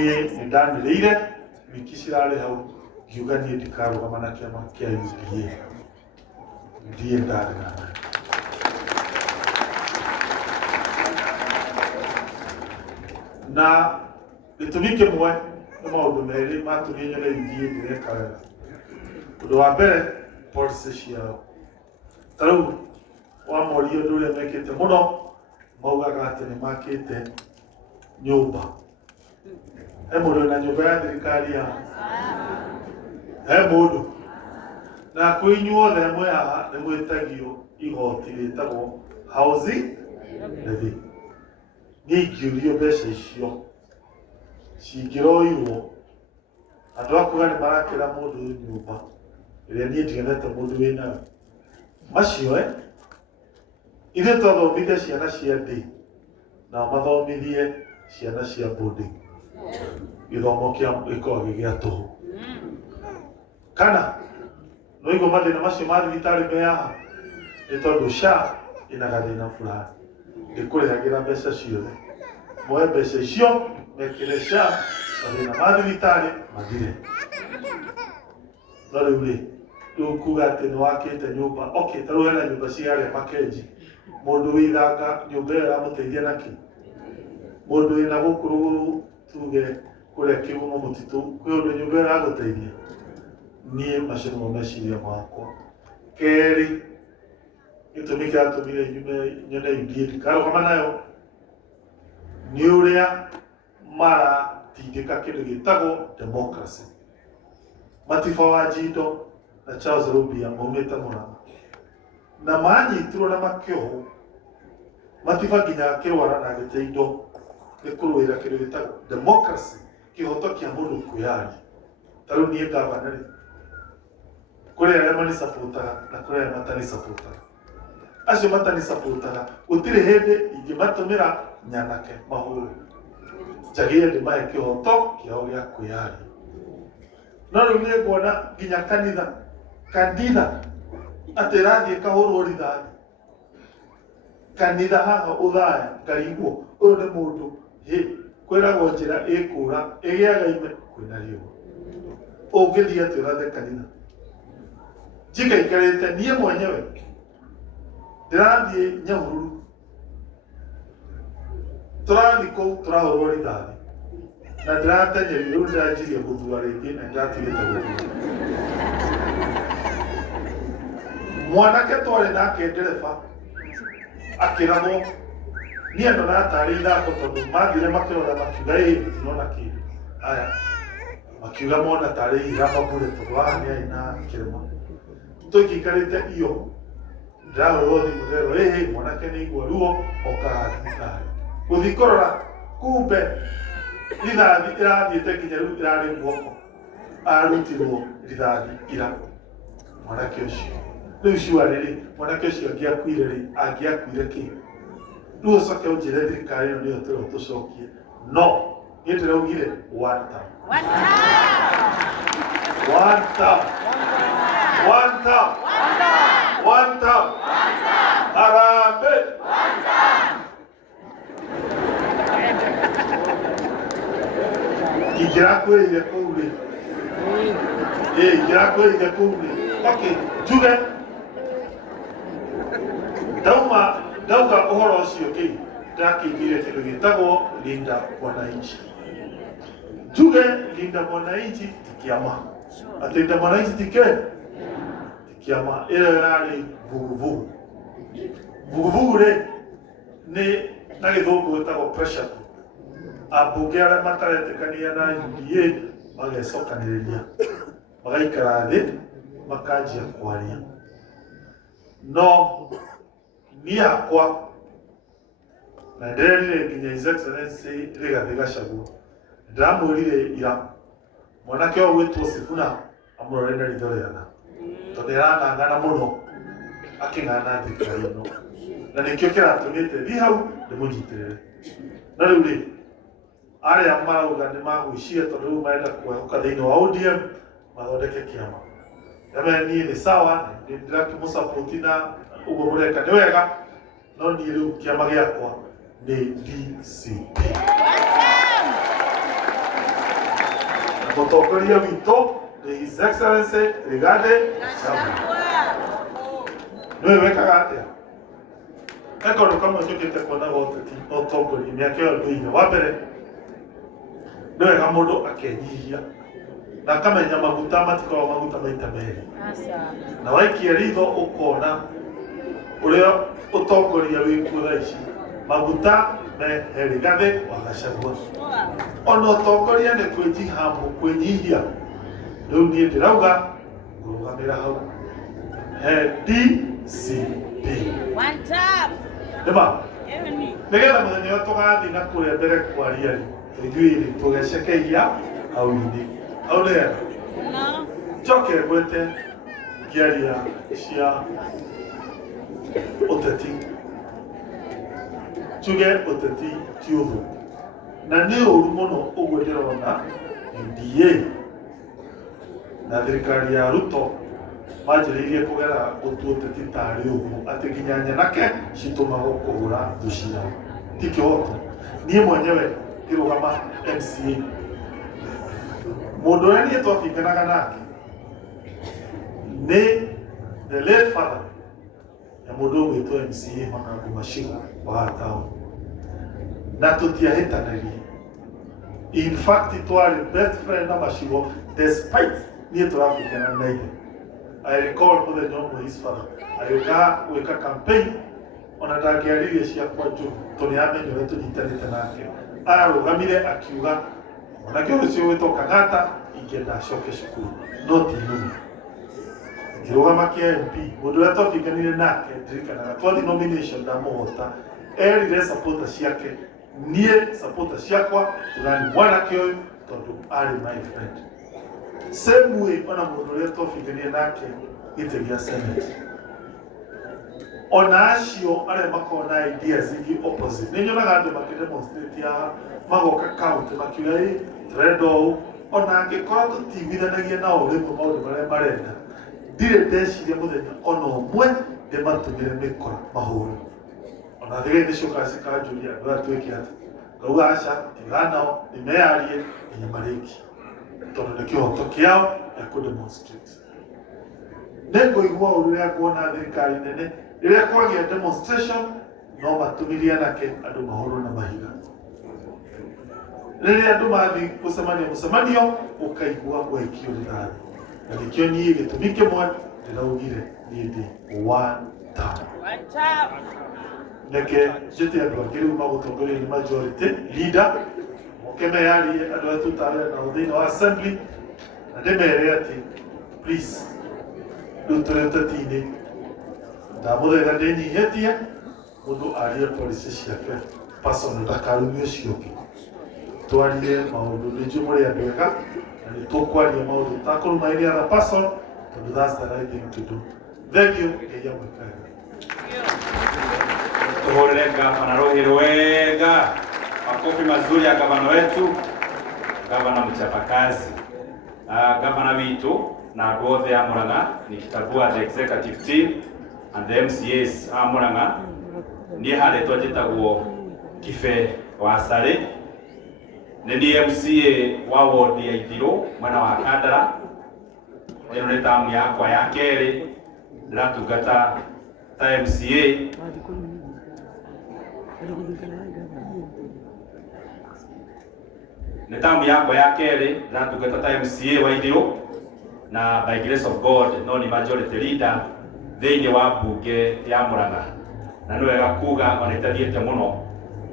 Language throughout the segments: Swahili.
niĩ nĩndanĩrĩire wiki cirarĩ hau ngiuga niĩ ndikarũgama na kĩama kĩa UDA. UDA ndarĩ na na gĩtũmi kĩmwe nĩ maũndũ merĩ matũmire nyone UDA ndĩreka wega. Ũndũ wa mbere, policy ciao. Ta rĩu wamoria ũndũ ũrĩa mekĩte mũno, maugaga atĩ nĩ makĩte nyũmba. He mũndũ na nyũmba ya thirikari ya he mũndũ na kwĩ inyuothe mwe haha nĩ mwĩtagio igoti rĩtagwo housing levy. Niĩ ingĩũrio mbeca icio cingĩroirwo andũ akuga nĩ marakĩra mũndũ nyũmba ĩrĩa niĩ ndiganĩte mũndũ wĩnayo macio ithuĩ twathomithia ciana cia ndĩ nao mathomithie ciana cia boarding, gĩthomo gĩkoragwo gĩa tũhũ. Kana no igũ mathĩna macio ma thibitarĩ me haha nĩ tondũ SHA ĩna gathĩna fulani ĩkũrĩhagĩra mbeca ciothe. Moe mbeca icio mekĩre SHA, mathĩna ma thibitarĩ mathire. No rĩu rĩu kuga atĩ nĩ wakĩte nyũmba, okay, ta rĩu hena nyũmba cia arĩa makenji. Mũndũ wĩthanga nyũmba ĩyo ĩramũteithia naki? Mũndũ wĩna gũkũ rũgũrũ tuge kũrĩa kĩgumo mũtitũ, kwĩ ũndũ nyũmba ĩyo ĩragũteithia? Niĩ macio nĩmo meciria makwa. Kerĩ, gĩtũmi kĩratũmire nyone UDA ndikarũgama nayo nĩ ũrĩa maratindĩka kĩndũ gĩtagwo democracy. Matiba wa Njindo na Charles Rubia maumĩte Mũrang'a na manyitirwo na makĩohwo. Matiba nginya akĩrwara na agĩte indo nĩ kũrũĩra kĩndũ gĩtagwo democracy, kĩhoto kĩa mũndũ kwĩyaria. Ta rĩu niĩ ngavana rĩ, kũrĩ arĩa manĩsapũtaga na kũrĩ arĩa matanĩsapũtaga. Acio matanĩsapũtaga gũtirĩ hĩndĩ ingĩmatũmĩra nyanake mahũrwo, njagĩrĩire ndĩmahe kĩhoto kĩao gĩa kwĩyaria. No rĩu nĩ nguona nginya kanitha atĩ ĩrathiĩ kahũrwo rithathi. Kanitha haha ũthaya ngarigwo ũyũ nĩ mũndũ kwĩragwo njĩra ĩkũra ĩgĩaga ime kwĩna riũa. Ũngĩthiĩ atĩ ũrathe kanitha? Njikaikarĩte niĩ mwenyewe ndĩrathiĩ Nyahururu, tũrathiĩ kũu tũrahũrwo rithathi na ndĩratenyerio, rĩu ndĩranjirie gũthua rĩngĩ na ndĩratigĩte gũthua. Mwanake twarĩ nake ndereba akĩrathwo, niĩ ndona tarĩ ithako tondũ mathire makĩrora makiuga tũtinona kĩndũ. Aya makiuga mona tarĩ iramba bure tondũ haha nĩ arĩ na kĩrema. Tũgĩikarĩte iyo ndĩrahũrwo thimũ nderwo mwanake nĩ igua ruo okaga thibitarĩ. Gũthiĩ kũrora kumbe rithathi ĩrathiĩte nginya rĩu ĩrarĩ guoko, arutirwo rithathi ira mwanake ũcio. Rĩu cua rĩrĩ mwanake ũcio angĩakuire kĩ? Rĩu ũcoke ũnjĩre thirikari ĩno nĩyo tũrĩ tũcokie? No, niĩ ndĩraugire one term. Harambee. Ingĩrakwĩrĩire kũu rĩ? Ingĩrakwĩrĩire kũu rĩ? Okay, njuge ndauga ũhoro ũcio kĩ ndakĩigire kĩndũ gĩtagwo Linda Mwananchi. Njuge Linda Mwananchi ti kĩama, atĩ Linda Mwananchi ti kĩama, ĩyo ĩrarĩ vuguvugu. Vuguvugu rĩ nĩ na gĩthũngũ gĩtagwo pressure group. Ambunge arĩa mataretĩkania na UDA magecokanĩrĩria magaikara thĩ makanjia kwaria. No niĩ hakwa na ndĩrerire nginya His Excellency Rigathĩ Gachagua, ndĩramwĩrire ira mwanake ũyũ gwĩtwo Sifuna amũrore na ritho rĩana tondũ nĩarang'ang'ana mũno akĩng'ana thirikari ĩno, na nĩkĩo kĩratũmĩte thiĩ hau ndĩmũnyitĩrĩre. No rĩu rĩ arĩa marauga nĩ magwĩciria tondũ rĩu marenda kwĩhoka thĩinĩ wa ODM mathondeke kĩama. Niĩ nĩ sawa, ndĩrakĩmũsapoti na ũguo mũreka nĩ wega, no niĩ rĩu kĩama gĩakwa nĩ DCP. Mũtongoria witũ nĩ His Excellency Rigathi Gachagua. Nĩwe wekaga atĩa? He kaũndũ kamwe njũkĩte kuonaga ũteti na ũtongoria mĩaka ĩyo mĩingĩ. Wa mbere, nĩ wega mũndũ akenyihia na akamenya maguta matikoragwo maguta maita merĩ. Na waikia ritho ũkona ũrĩa ũtongoria wĩkuo thaa ici, maguta me Rigathi wa Gachagua. Ona ũtongoria nĩ kwĩnyihia. Rĩu niĩ ndĩrauga ngũrũgamĩra hau he DCP. Nĩma nĩgetha mũthenya ũyũ tũgathiĩ na kũrĩa mbere kwaria rĩ, ithuĩ tũgecekeia hau-inĩ. Hau nĩ wega njoke ngwĩte ngĩaria cia ũteti. Tuge ũteti ti ũthũ, na nĩ ũru mũno ũguo ndĩrona UDA na thirikari ya Ruto manjĩrĩirie kũgera gũtua ũteti tarĩ ũguo, atĩ nginya nyanake citũmagwo kũhũra thũ ciao. Ti kĩhoto. Niĩ mwenyewe ngĩrũgama MCA, mũndũ ũrĩa niĩ twabinganaga nake nĩ the late father ya mũndũ ũgwĩtwo MCA Honorable Mashiga wa Town, na tũtiahĩtanĩrie. In fact, twarĩ best friend na Mashigo despite niĩ tũrabingana na ithe. I recall mũthenya ũmwe his father agĩũka gwĩka campaign, ona ndangĩaririe ciakwa njũru tondũ nĩamenya ũrĩa tũnyitanĩte nake. Ararũgamire akiuga mwanake ũcio wĩtwo Kang'ata ingĩenda acoke cukuru, no ti niĩ. Ngĩrũgama kĩa MP, mũndũ ũrĩa twabinganire nake ndirikanaga twathi nomination ndamũhota, erire supporter ciake, niĩ supporter ciakwa tũrani mwanake ũyũ tondũ arĩ my friend. Same way ona mũndũ ũrĩa twabinganire nake gĩtĩ gĩa Senate, ona acio arĩa makoragwo na ideas ingĩ opposite. Nĩ nyonaga andũ makĩdemonstrate ya magoka county makiuga trend ũũ, ona angĩkorwo tũtiguithanagia nao rĩmwe maũndũ marĩa marenda, ndirĩ ndeciria mũthenya ona ũmwe ndĩmatũmĩre mĩkora mahũre. Ona thigari nĩciokaga cikanjũria andũ aya twĩke atĩa, ngauga aca tigana nao nĩmeyarie nginya marĩki, tondũ nĩ kĩhoto kĩao gĩa kũdemonstrate. Nĩngũigua ũru rĩrĩa nguona thirikari nene rĩrĩa kwagĩa demonstration no matũmĩrie anake andũ mahũrwo na mahiga. Rĩrĩa andũ mathiĩ gũcemania mũcemanio ũkaigua gwĩkio rithathi, na nĩkĩo niĩ gĩtũmi kĩmwe ndĩraugire niĩ ndĩ one term. Neke njĩte andũ angĩ rĩu magũtongoria nĩ majority leader, moke meyarie andũ arĩa tũtarĩ nao thĩinĩ wa assembly, na ndĩmere atĩ please rĩu tũrĩ ũteti-inĩ ndamũthaitha ndĩnyihĩtie, mũndũ arie policy ciake personal ndakarumie ũcio ũngĩ. Twarie maũndũ nĩ njũĩ mũrĩ andũ ega, na nĩ tũkwaria maũndũ takũrumairia other person, tondũ that's the right thing to do. Thank you. Ngai amwĩkage. Tuhorere gavana Rohero wega, makofi mazuri ya gavana wetu, gavana mchapakazi. Gavana witu na gothe ya Murang'a nikitambua the executive team and the MCAs a Murang'a ni hale twajitagwo Kibe wa Sare, ni MCA wa ward ya Ithiro mwana wa Kandara. Ĩno nĩ tamu yakwa ya kerĩ ndatungata ta MCA. Nĩ tamu yakwa ya kerĩ ndatungata ta MCA wa Ithiro, na by grace of God no ni majority leader thĩinĩ wa mbunge ya Murang'a. Na nĩ wega kuga ona itathiĩte mũno,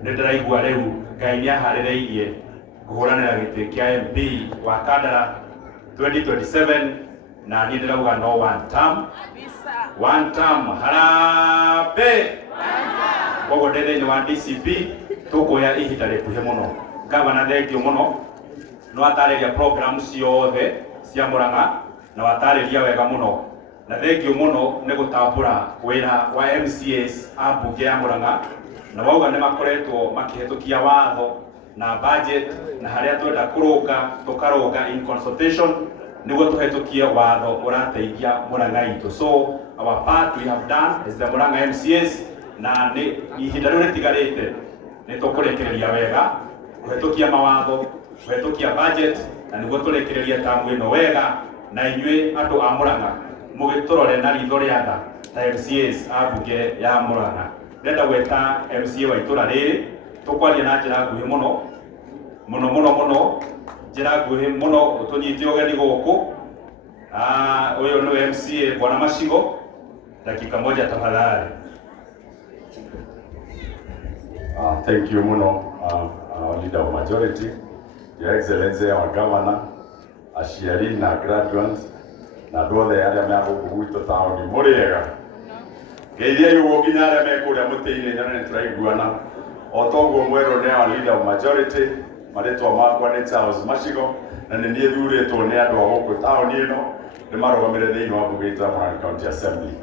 nĩ ndĩraigua rĩu Ngai nĩaharĩrĩirie kũhũranĩra gĩtĩ kĩa MP wa Kandara 2027, na niĩ ndĩrauga no one term. One term harambee. Koguo ndĩ thĩinĩ wa DCP tũkuoya ihinda rĩkuhĩ mũno. Gavana thengio mũno, no atarĩria program ciothe cia Murang'a na watarĩria wega mũno, na thengio mũno nĩ gũtambũra wĩra wa MCAs a mbunge ya Murang'a, na wauga nĩ makoretwo makĩhetũkia watho na budget, na harĩa twenda kũrũnga tũkarũnga in consultation nĩguo tũhetũkie watho ũrateithia Murang'a itũ. So our part we have done as the Murang'a MCAs, na nĩ ihinda rĩu rĩtigarĩte nĩ tũkũrekereria wega kũhetũkia mawatho wetũkia budget na nĩguo tũrekereria tamu ĩno wega na inyuĩ andũ a Mũrang'a mũgĩtũrore na ritho rĩa tha ta MCAs a mbunge ya Mũrang'a. Ndĩrenda gweta MCA wa itũra rĩrĩ tũkwaria na njĩra nguhĩ mũno njĩra nguhĩ mũno tũnyite ũgeni gũkũ. Ũyũ nĩ MCA Bwana Macigo, dakika moja tafadhali. Thank you muno, our leader of majority, Your Excellency, our governor, aciari na graduates na andũ othe arĩa me gũkũ gwitũ taũni mũrĩega. Ngeithia yũguo nginya arĩa me kũrĩa mũtĩ-inĩ nyone nĩ tũraiguana. O toguo mwerwo nĩ our leader of majority, marĩtwa makwa nĩ Charles Macigo na nĩ niĩ thurĩtwo nĩ andũ a gũkũ taũni ĩno ndĩmarũgamĩrĩre thĩinĩ wa mbunge itũ ya Mũrang'a County Assembly.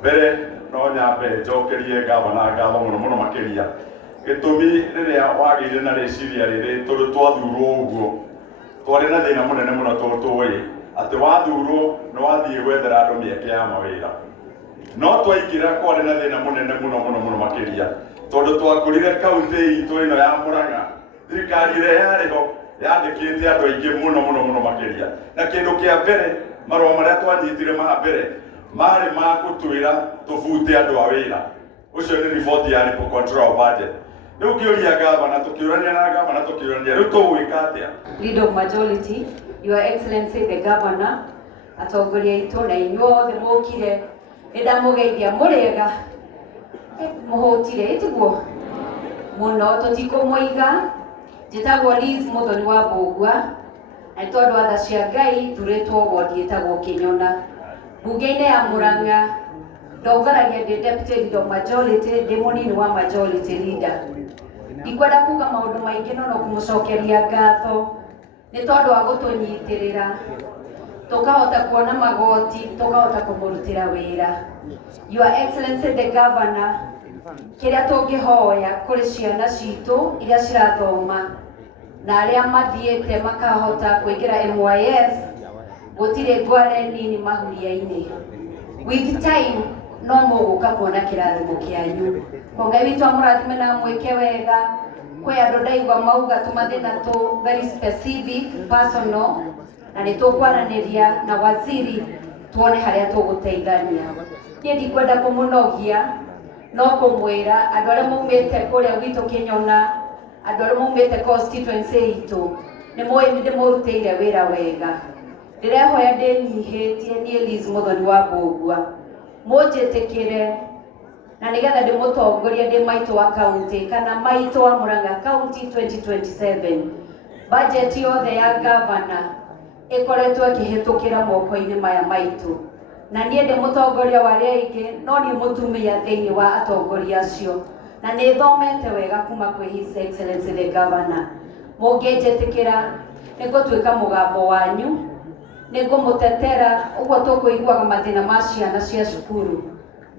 Mbere no nyambe njokerie gavana ngatho mũno makĩria. Gĩtũmi rĩrĩa wagĩire na rĩciria rĩrĩ tondũ twathurwo ũguo twarĩ na thĩna mũnene mũno tondũ tũĩ atĩ wathurwo nĩ wathiĩ gwethera andũ mĩeke ya mawĩra. No twaingĩra kwarĩ na thĩna mũnene mũno makĩria tondũ twakũrire kaunti itũ ĩno ya Mũrang'a, thirikari ĩrĩa yarĩ ho yandĩkĩte andũ aingĩ mũno makĩria. Na kĩndũ kĩa mbere marũa marĩa twanyitire ma mbere marĩ ma gũtwĩra tũbute andũ a wĩra. Ũcio nĩ riboti ya Ripo Control Budget. Rĩu ngĩũria gavana tũkĩũrania na gavana tũkĩũrania rĩu tũgwĩka atĩa? Leader of Majority, Your Excellency the Governor, atongoria itũ na inyuothe mũkire nĩndamũgeithia mũrĩega mũhũtire ĩtiguo mũno tũtikũmũiga. Njĩtagwo Liz Mũthoni wa Mbũgua na nĩ tondũ atha cia Ngai turĩtwo wondi ĩtagwo Kĩnyona. Mbunge-inĩ ya Mũrang'a ndongoragia ndĩ Deputy Leader of Majority, ndĩ mũnini wa Majority Leader. Ndikwenda kuga maũndũ maingĩ no kũmũcokeria ngatho nĩ tondũ wa gũtũnyitĩrĩra tũkahota kuona magoti tũkahota kũmũrutĩra wĩra. Your Excellency the Governor, kĩrĩa tũngĩhoya kũrĩ ciana citũ iria cirathoma na arĩa mathiĩte makahota kũingĩra MYS, gũtirĩ ngware nini mahuria-inĩ. With time no mũgũka kuona kĩrathimo kĩanyu. Ngai witũ amũrathime na mwĩke wega. Kwĩ andũ ndaigua mauga tũmathĩna tũ very specific personal na nĩ tũkwaranĩria na waziri tuone harĩa tũgũteithania. Niĩ ndikwenda kũmũnogia no kũmwĩra andũ arĩa maumĩte kũrĩa gwitũ Kĩnyona, andũ arĩa maumĩte constituency itũ nĩ mũĩ ndĩmũrutĩire wĩra wega. Ndĩrehoya ndĩnyihĩtie niĩ Liz Mũthoni wa Mbũgua mũnjĩtĩkĩre na nĩgetha ndĩmũtongoria ndĩ maitũ wa county kana maitũ wa Mũrang'a County 2027. Budget yothe ya governor ĩkoretwo ĩkĩhĩtũkĩra moko-inĩ maya maitũ na niĩ ndĩ mũtongoria wa arĩa aingĩ no niĩ mũtumia thĩinĩ wa atongoria acio na nĩ thomete wega kuma kwĩ His Excellency the Governor. Mũngĩnjĩtĩkĩra nĩngũtuĩka mũgambo wanyu, nĩngũmũtetera ũguo tũkũiguaga mathĩna ma ciana cia cukuru,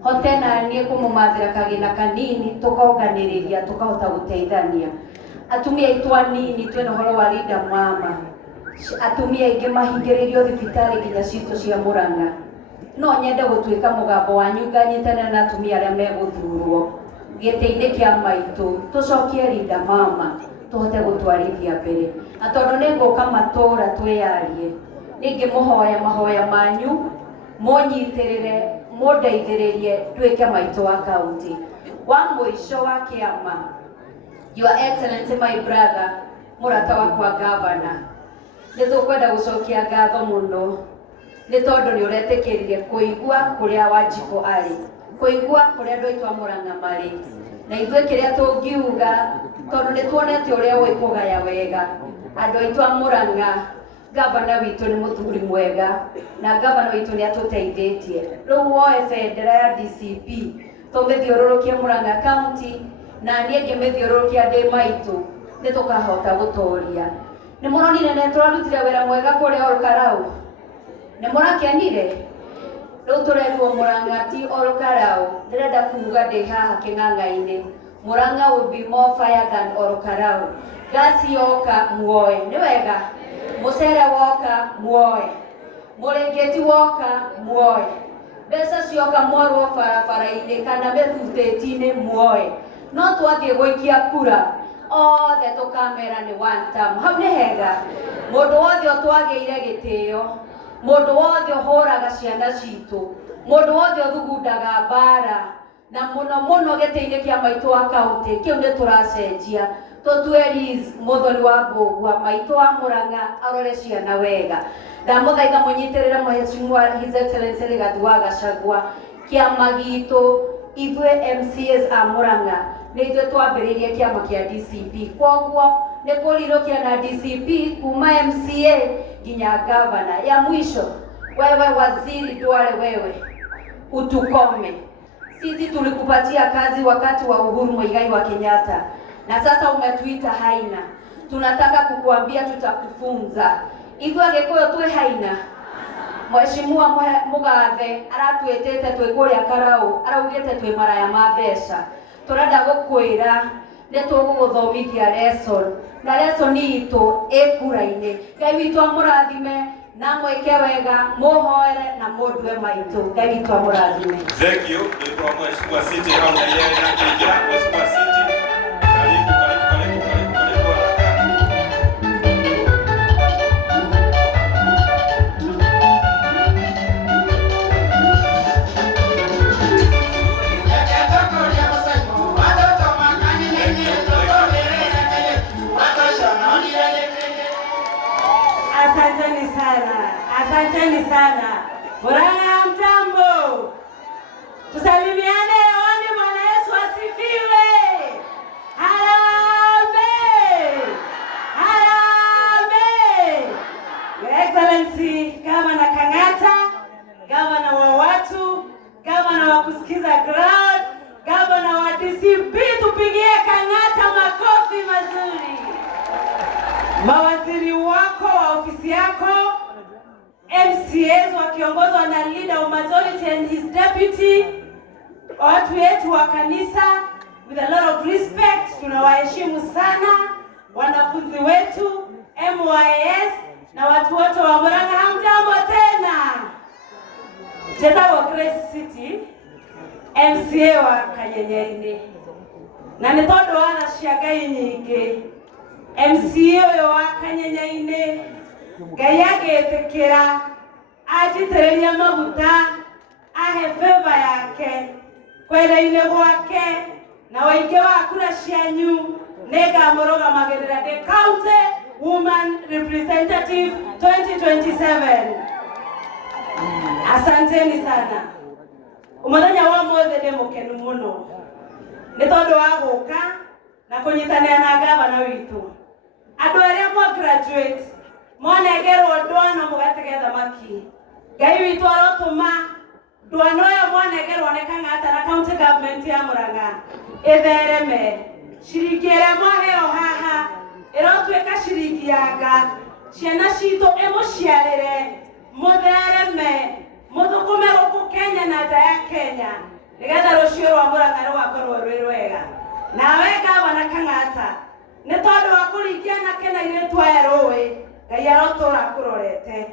hote na niĩ kũmũmathĩra kagĩna kanini tũkonganĩrĩria tũkahota gũteithania. Atumia aitũ anini twĩna ũhoro wa Linda Mama, atumia aingĩ mahingĩrĩirio thibitarĩ nginya citũ cia Mũrang'a. No nyende gũtuĩka mũgambo wanyu nganyitana na atumia arĩa megũthurwo gĩtĩ-inĩ kĩa maitũ, tũcokie Linda Mama tũhote gũtwarithia mbere. Na tondũ nĩngũka matũũra twĩyarie, nĩngĩmũhoya mahoya manyu mũnyitĩrĩre mũndeithĩrĩrie nduĩke maitũ wa county. Wa mũico wa kĩama, Your Excellency my brother, mũrata wakwa Governor, nĩtũkwenda gũcokia ngatho mũno nĩ tondũ nĩ ũretĩkĩrire kũigua kũrĩa Wanjikũ arĩ, kũigua kũrĩa andũ aitũ a Mũrang'a marĩ, na ithuĩ kĩrĩa tũngiuga tondũ nĩ tuonete ũrĩa ũĩ kũgaya wega andũ aitũ a Mũrang'a. Governor witũ nĩ mũthuri mwega na governor witũ nĩ atũteithĩtie. Rĩu woe bendera ya DCP tũmĩthiũrũrũkie Mũrang'a County na niĩ ngĩmĩthiũrũrũkia ndĩ maitũ nĩ tũkahota gũtooria. Nĩ mũronire nĩ tũrarutire wĩra mwega kũrĩa Olkarau, nĩ mũrakenire. Rĩu tũrerwo Mũrang'a ti Olkarau, ndĩrenda kuuga ndĩ haha kĩng'ang'a-inĩ, Mũrang'a will be more fire than Olkarau. Gasi yoka muoe, nĩ wega. Mũcere woka muoe, mũrĩngĩti woka muoe, mbeca cioka mwarwo barabara-inĩ kana mĩthutĩti-inĩ muoe. No twathiĩ gũikia kura othe tukamera ni one term. Hau ni hega. Mundu wothe otwageire gitio, mundu wothe horaga ciana citu, mundu wothe othugundaga bara, na muno gitini kia maitu wa kaunti kiu ni turacenjia tutweri muthoni wa Mbugua maitu wa Murang'a arore ciana wega. Ndamuthaitha munyitirire Mheshimiwa His Excellency Rigathi wa Gachagua kiama gitu ithwe MCAs a Murang'a ni ithwe twambiririe kiama kia DCP, koguo ni kurirukia na DCP kuma MCA nginya gavana. Ya mwisho, wewe waziri Duale, wewe utukome. Sisi tulikupatia kazi wakati wa Uhuru Muigai wa Kenyatta, na sasa umetuita haina. Tunataka kukuambia tutakufunza. Ithwe Gikuyu twi haina. Mheshimiwa Mugathe aratwetete twi kuria Karau, araugite twi maraya ma mbeca. Turenda gukwira ni tuguguthomithia lesson, na lesson itu ikura-ini. Ngai witu amurathime na mweke wega, muhoere na mundue maitu. Ngai witu amurathime. Thank you. Ni kwa Mheshimiwa City hao na yeye na kijana Mheshimiwa City. Karibu. Asanteni sana. Murang'a mtambo. Tusalimiane hewani. Bwana Yesu asifiwe. Harambee. Harambee. Your Excellency Gavana Kang'ata, Gavana wa watu, Gavana wa kusikiza crowd, Gavana wa DCP, tupigie Kang'ata makofi mazuri. Mawaziri wako wa ofisi yako, MCAs wakiongozwa na leader of majority and his deputy, watu wetu wa kanisa, with a lot of respect, tunawaheshimu sana. Wanafunzi wetu, MYS na watu wote wa Murang'a, hamjambo tena. Jethago Grace City, MCA wa Kanyenyaini. Na ni tondu wa ciagai nyingi, MCA uyu wa Kanyenyaini Ngai agetikira ajitiriria maguta ahe favor yake kwenda-ini gwake na waingi wa kura cianyu nigamurũgamagĩrĩra the county woman representative 2027. Asanteni sana. Umuthenya wa mothe ndi mukenu muno ni tondu wa guka na kunyitanĩra na gavana witu. Andu aria mo graduate mwanegerwo ndwano mugatege thamaki. Ngai witu arotuma ndwano yo mwanegerwo ni Kang'ata na county government ya Murang'a ithereme. Ciringi iria mwaheo haha irotwika ciringi yanga. Ciana citu imuciarire muthereme muthukume guku Kenya na nja ya Kenya nigetha rucio rwa Murang'a rugakorwo rwi rwega. Nawe gavana Kang'ata ni tondu wa kuringia na kena iritu aya rũĩ, Ngai arotura kurorete,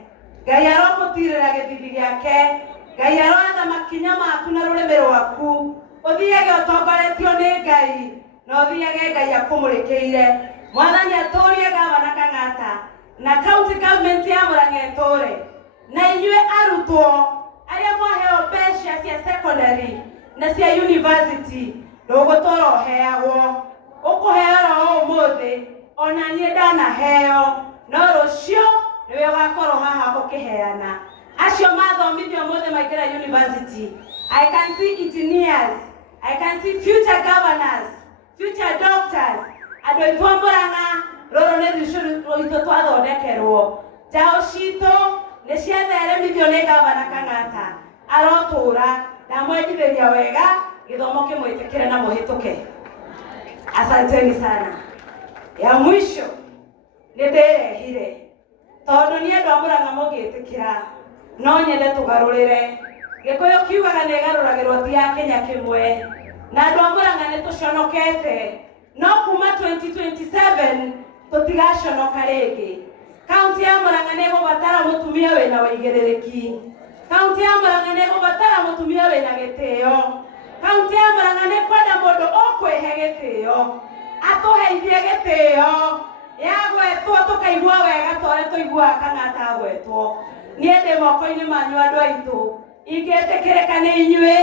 Ngai arogutirira githithi giake, Ngai aroetha makinya maku na rurimi rwaku, uthiage utongoretio ni Ngai na uthiage Ngai akumurikiire. Mwathani aturie gavana Kang'ata na county government ya Murang'a iture, na inyue arutwo aria mwaheo mbeca cia secondary na cia university ndũgũtũra ũheagwo, ũkũheo ũmũthĩ ona niĩ ndanaheo, no rũcio nĩwe ũgakorwo haha ũkĩheana. Acio mathomithio ũmũthĩ maingĩra university, I can see engineers, I can see future governors, future doctors. Andũ aitũ a Murang'a rũrũ nĩ rũcio rwitũ twathondekerwo. Njaũ citũ nĩ ciatheremithio nĩ gavana Kang'ata, arotũra ndamwendithĩria wega, gĩthomo kĩmwĩtĩkĩre na mũhĩtũke. Asanteni sana. Ya mwisho nĩ ndĩrehire tondu ni andũ a Murang'a mũngĩtĩkĩra no nyende tũgarũrĩre. Gĩkũyũ kiugaga nĩ ĩgarũragĩrwo ti ya Kenya kĩmwe, na andũ a Murang'a nĩ tũconokete, no kuma 2027 tũtigaconoka rĩngĩ. Kaunti ya Murang'a nĩ ĩgũbatara mũtumia wĩna ũigĩrĩrĩki. Kaunti ya Murang'a nĩ ĩgũbatara mũtumia wĩna gĩtĩo. Kaunti ya Murang'a nĩ kwenda mũndũ ũkwĩhe gĩtĩo, atuheithie gitio yagwetwo tukaigua wega tore tuigua Kang'ata agwetwo nie ndi moko-ini manyu andu aitu ingetikirika ni inyui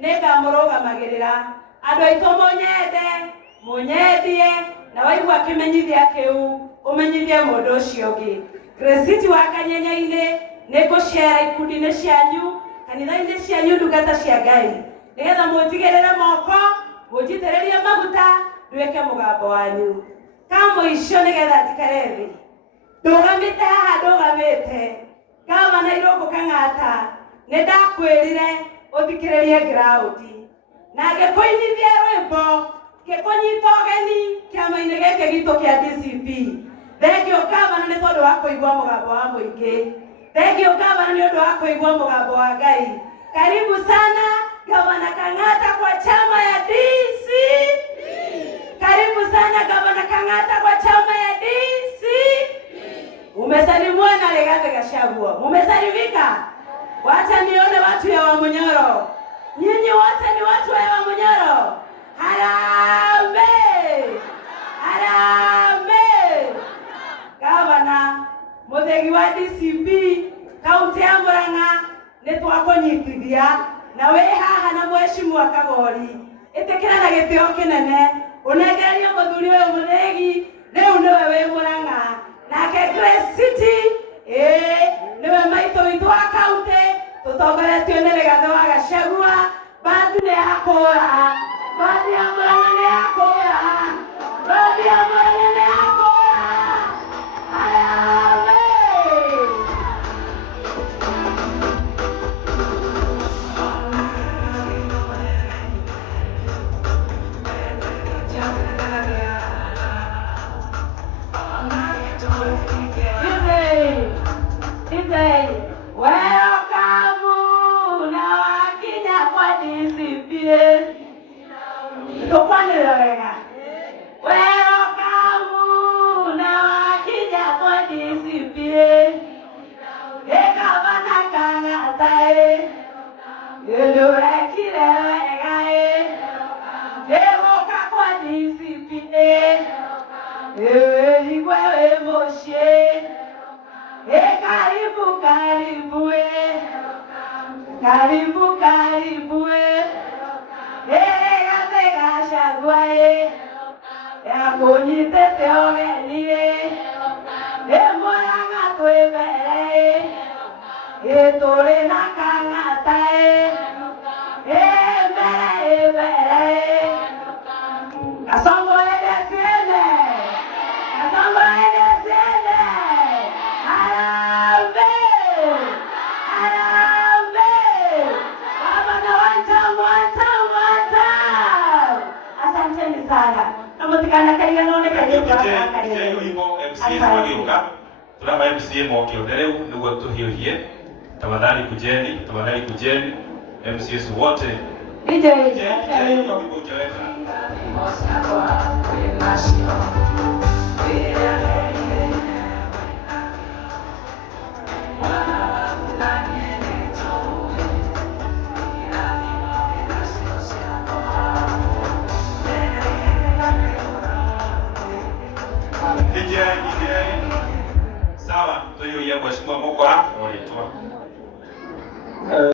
ningamurũgamagĩrĩra andu aitu munyendie na waigua kimenyithia kiu umenyithie mundu ucio ungi Grace wa Kanyenya-ini nigucera ikundi-ini cianyu kanitha-ini cianyu ndungata cia Ngai nigetha mutigirire moko mujitĩrĩrie maguta nduĩke mũgambo wanyu kamũico nigetha njikare thĩ ndũgamĩte haha ndũgamĩte gavana Irũngũ Kang'ata nĩndakwĩrire ũthikĩrĩrie ground na ngĩkũinithia rwĩmbo ngĩkũnyita ũgeni kĩama-inĩ gĩkĩ gitũ kĩa DCP thengio gavana nĩ tondũ wa kũigua mũgambo wa mũingĩ thengio gavana nĩ ũndũ wa kũigua mũgambo wa Ngai karibu sana gavana Kang'ata kwa chama ya DC karibu sana gavana Kang'ata kwa chama ya DC umesalimwa na Rigathi Gachagua mumesalimika wacha nione watu ya Wamunyoro nyinyi wote ni watu ya Wamunyoro harambee harambee gavana muthegi wa DCP kaunti ya Murang'a nitwakũnyitithia na wĩ haha na mheshimiwa Kagori ĩtĩkĩra na gĩtĩo kĩnene ũnengererie mũthuri ũyũ mũthegi rĩu nĩwe wĩ Murang'a nake Grace City nĩwe maitũ witũ wa kaunti tũtongoretio nĩ Rigathi wa Gachagua bathi nĩ yakũra bathi ya Murang'a nĩ yakũra bathi ya Murang'a nĩ yakũra harambee welcome na wakinya kwa DCP tukwanĩrĩra wega welcome na wakinya kwa DCP gavana Kang'ata ũrekire wega gũka kwa DCP wĩigwe wĩ mũciĩ karibu karibu karibu karibu Rigathi Gachagua yakunyitĩte ũgeni Murang'a twĩ mbere tũrĩ na Kang'ata mbere Kasongoele ciene Tulama MCA mokio leo ndugu tuhiuhie tafadhali kujeni MCAs wote DJ sawa tuyo ya mheshimiwa moko hapo